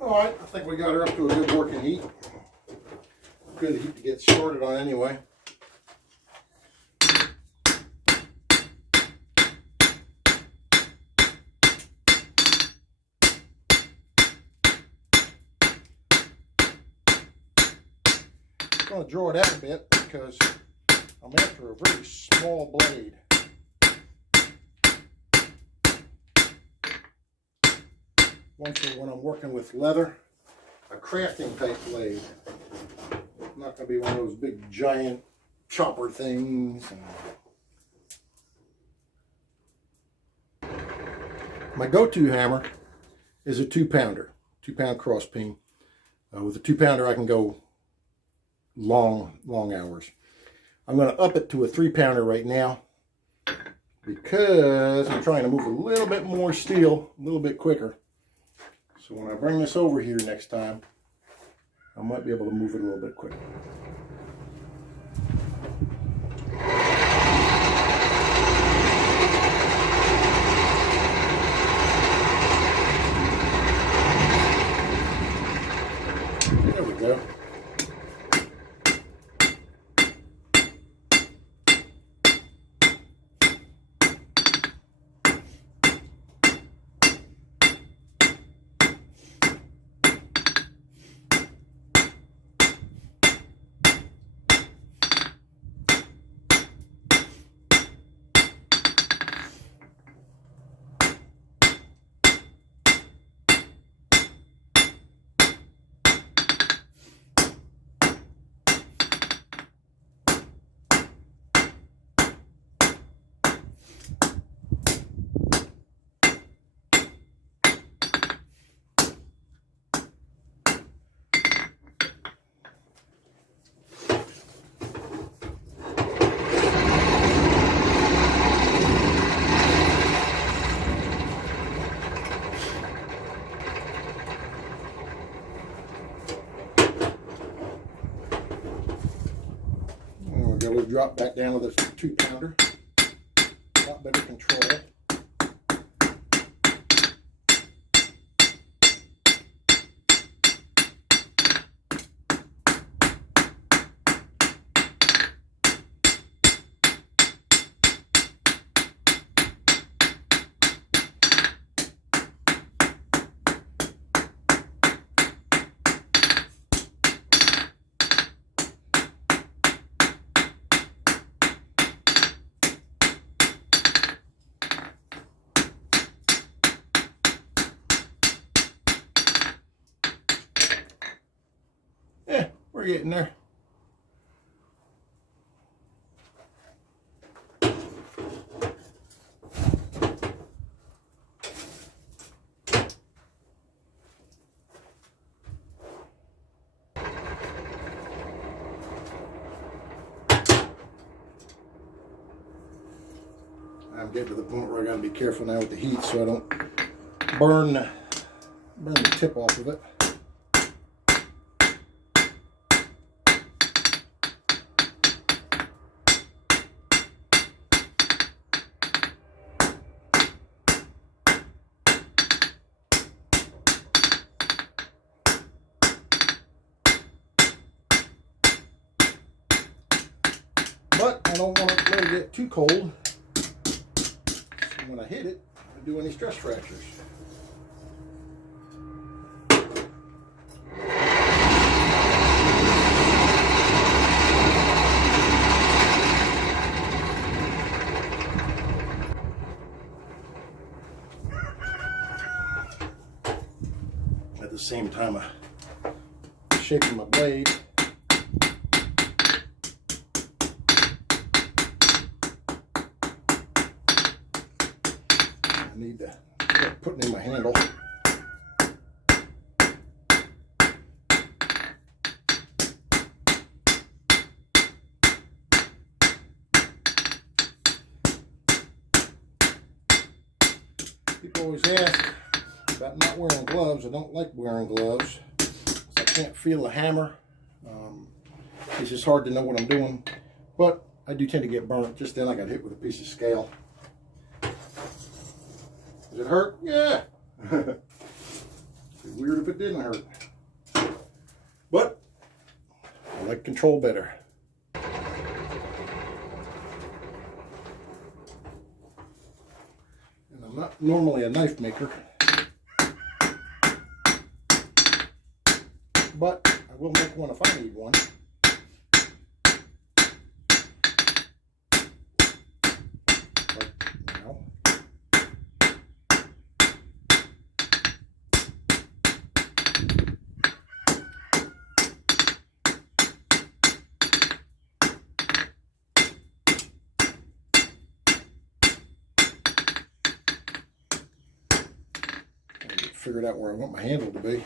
Alright, I think we got her up to a good working heat. Good heat to get started on anyway. I'm going to draw it out a bit because I'm after a very small blade. One for when I'm working with leather, a crafting type blade. Not going to be one of those big giant chopper things. My go-to hammer is a 2-pounder, 2-pound cross peen. With a 2-pounder I can go long hours. I'm going to up it to a 3-pounder right now because I'm trying to move a little bit more steel, a little bit quicker. So when I bring this over here next time, I might be able to move it a little bit quicker. There we go. We'll drop back down to this 2-pounder. A lot better control. We're getting there. I'm getting to the point where I got to be careful now with the heat so I don't burn the tip off of it. But I don't want to let it get too cold. So when I hit it, I don't do any stress fractures. At the same time, I'm shaping my blade. I need to start putting in my handle. People always ask about not wearing gloves. I don't like wearing gloves. I can't feel the hammer. It's just hard to know what I'm doing. But I do tend to get burnt. Just then I got hit with a piece of scale. Does it hurt? Yeah. weird if it didn't hurt. But I like control better. And I'm not normally a knife maker, but I will make one if I need one. Figured out where I want my handle to be.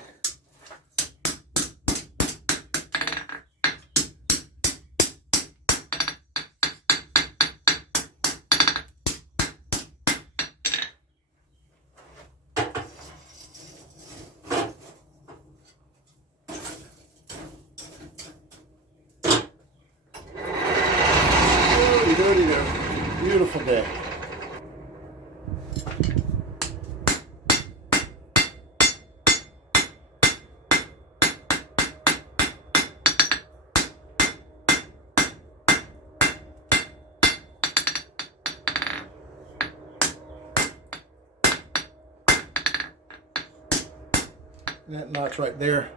Beautiful day. That notch right there,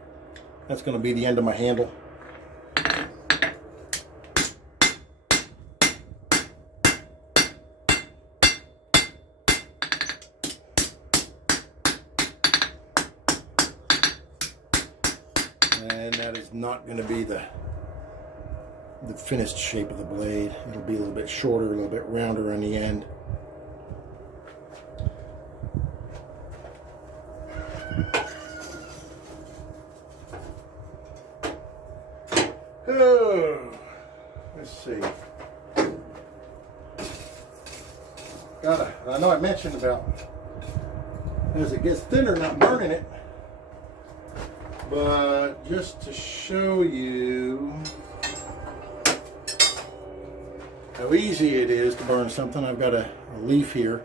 that's going to be the end of my handle. And that is not going to be the finished shape of the blade. It'll be a little bit shorter, a little bit rounder on the end. Oh, let's see. I know I mentioned about as it gets thinner, not burning it, but just to show you how easy it is to burn something, I've got a leaf here,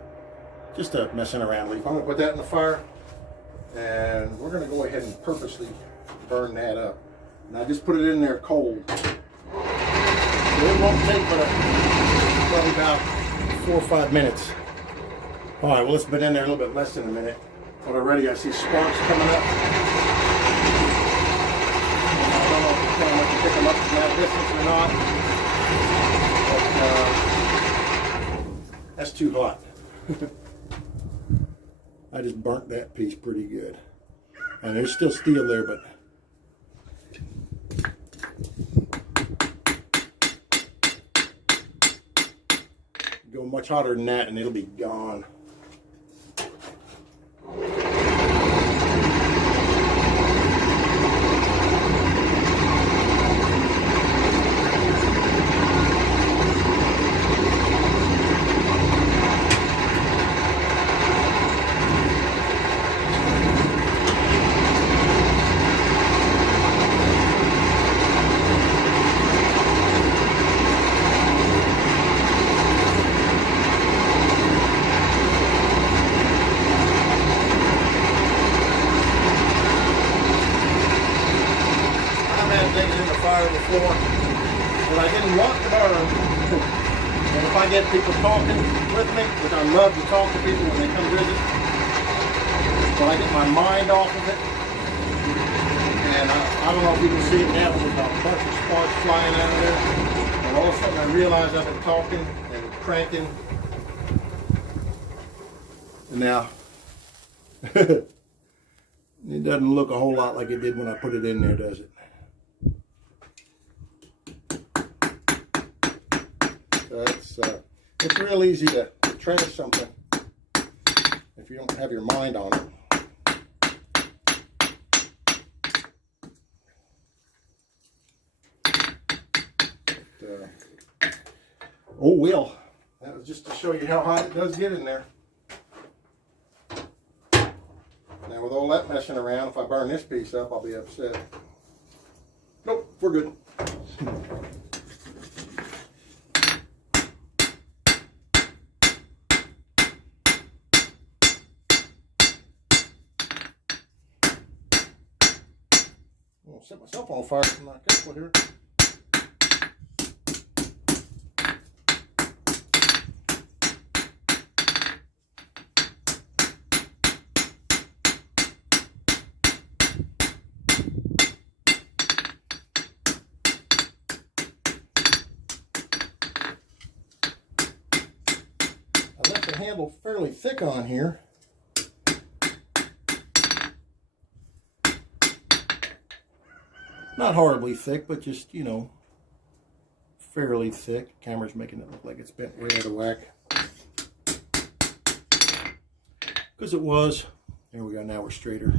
just a messing around leaf. I'm going to put that in the fire, and we're going to go ahead and purposely burn that up. And I just put it in there cold. So it won't take but probably about 4 or 5 minutes. All right, well, it's been in there a little bit less than a minute, but already I see sparks coming up. And I don't know if it's going to pick them up from that distance or not, but that's too hot. I just burnt that piece pretty good. And there's still steel there, but go much hotter than that and it'll be gone. Before, but I didn't want to burn. And if I get people talking with me, which I love to talk to people when they come visit, but I get my mind off of it. And I don't know if you can see it now, but there's a bunch of sparks flying out of there. And all of a sudden I realize I've been talking and cranking. And now, it doesn't look a whole lot like it did when I put it in there, does it? It's real easy to trash something if you don't have your mind on it. Oh well, that was just to show you how hot it does get in there. Now with all that messing around, if I burn this piece up, I'll be upset. Nope, we're good. I'll set myself on fire if I'm not careful here. I left the handle fairly thick on here. Not horribly thick, but just, you know, fairly thick. Camera's making it look like it's bent way out of whack. Because it was. There we go, now we're straighter.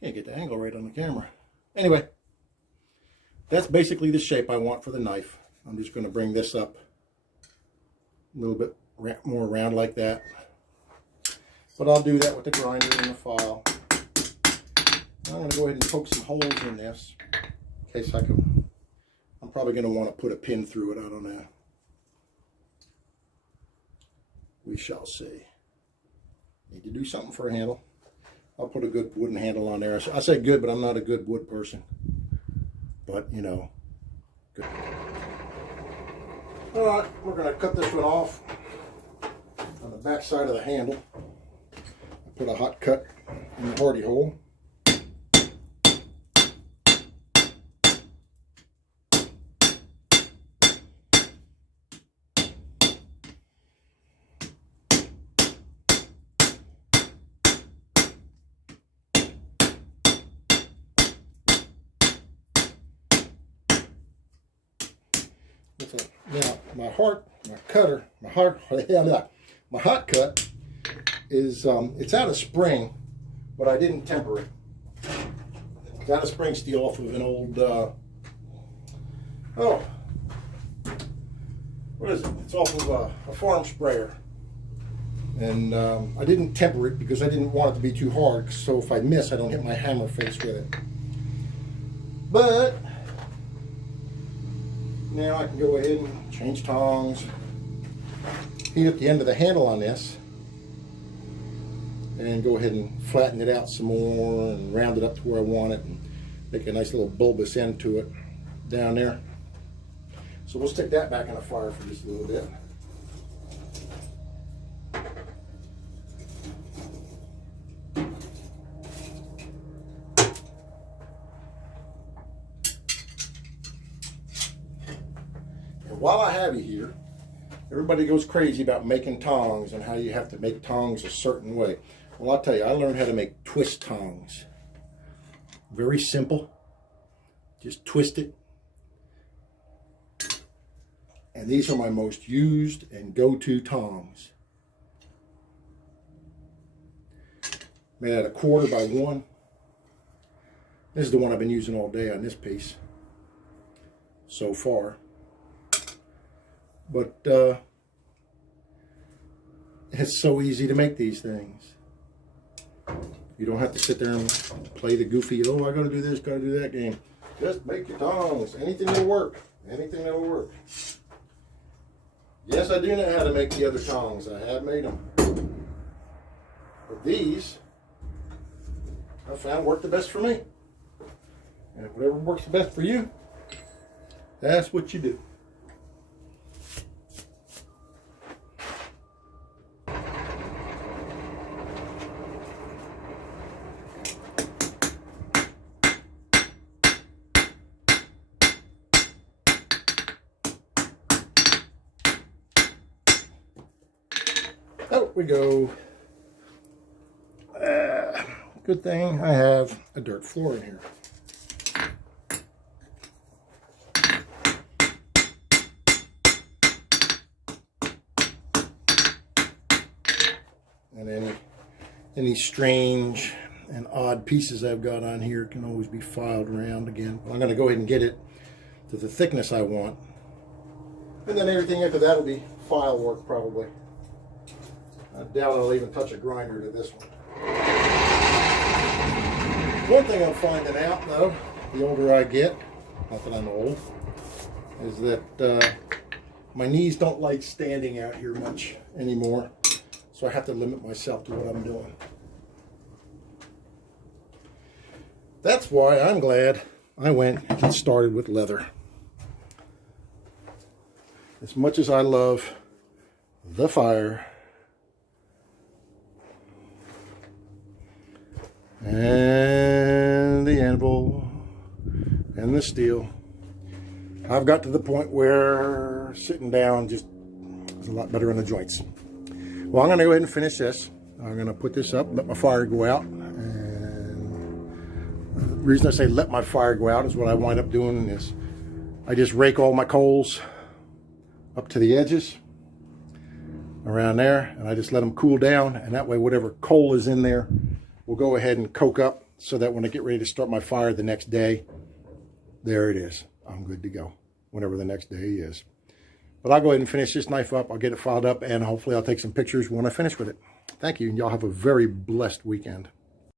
Can't get the angle right on the camera. Anyway, that's basically the shape I want for the knife. I'm just going to bring this up a little bit more round like that. But I'll do that with the grinder and the file. I'm going to go ahead and poke some holes in this in case I can. I'm probably going to want to put a pin through it. I don't know. We shall see. Need to do something for a handle. I'll put a good wooden handle on there. I say good, but I'm not a good wood person. But, you know, good. All right, we're going to cut this one off on the back side of the handle. I put a hot cut in the hardy hole. Now, my hot cut is, it's out of spring, but I didn't temper it. It's out of spring steel off of an old, what is it? It's off of a farm sprayer. And I didn't temper it because I didn't want it to be too hard, so if I miss, I don't hit my hammer face with it. But now I can go ahead and change tongs, heat up the end of the handle on this, and go ahead and flatten it out some more and round it up to where I want it and make a nice little bulbous end to it down there. So we'll stick that back on the fire for just a little bit. While I have you here, everybody goes crazy about making tongs and how you have to make tongs a certain way. Well, I'll tell you, I learned how to make twist tongs. Very simple. Just twist it. And these are my most used and go-to tongs. Made out of 1/4 by 1. This is the one I've been using all day on this piece so far. But it's so easy to make these things. You don't have to sit there and play the goofy, oh, I gotta do this, gotta do that game. Just make your tongs. Anything will work. Anything that'll work. Yes, I do know how to make the other tongs. I have made them. But these, I found work the best for me. And whatever works the best for you, that's what you do. Out we go. Good thing I have a dirt floor in here. And any strange and odd pieces I've got on here can always be filed around again. I'm going to go ahead and get it to the thickness I want. And then everything after that will be file work probably. I doubt I'll even touch a grinder to this one. One thing I'm finding out though, the older I get, not that I'm old, is that my knees don't like standing out here much anymore. So I have to limit myself to what I'm doing. That's why I'm glad I went and started with leather. As much as I love the fire and the anvil and the steel, I've got to the point where sitting down just is a lot better on the joints. Well, I'm going to go ahead and finish this. I'm going to put this up, let my fire go out. And the reason I say let my fire go out is what I wind up doing is I just rake all my coals up to the edges around there, and I just let them cool down, and that way whatever coal is in there will go ahead and coke up, so that when I get ready to start my fire the next day, there it is. I'm good to go whenever the next day is. But I'll go ahead and finish this knife up. I'll get it filed up, and hopefully I'll take some pictures when I finish with it. Thank you, and y'all have a very blessed weekend.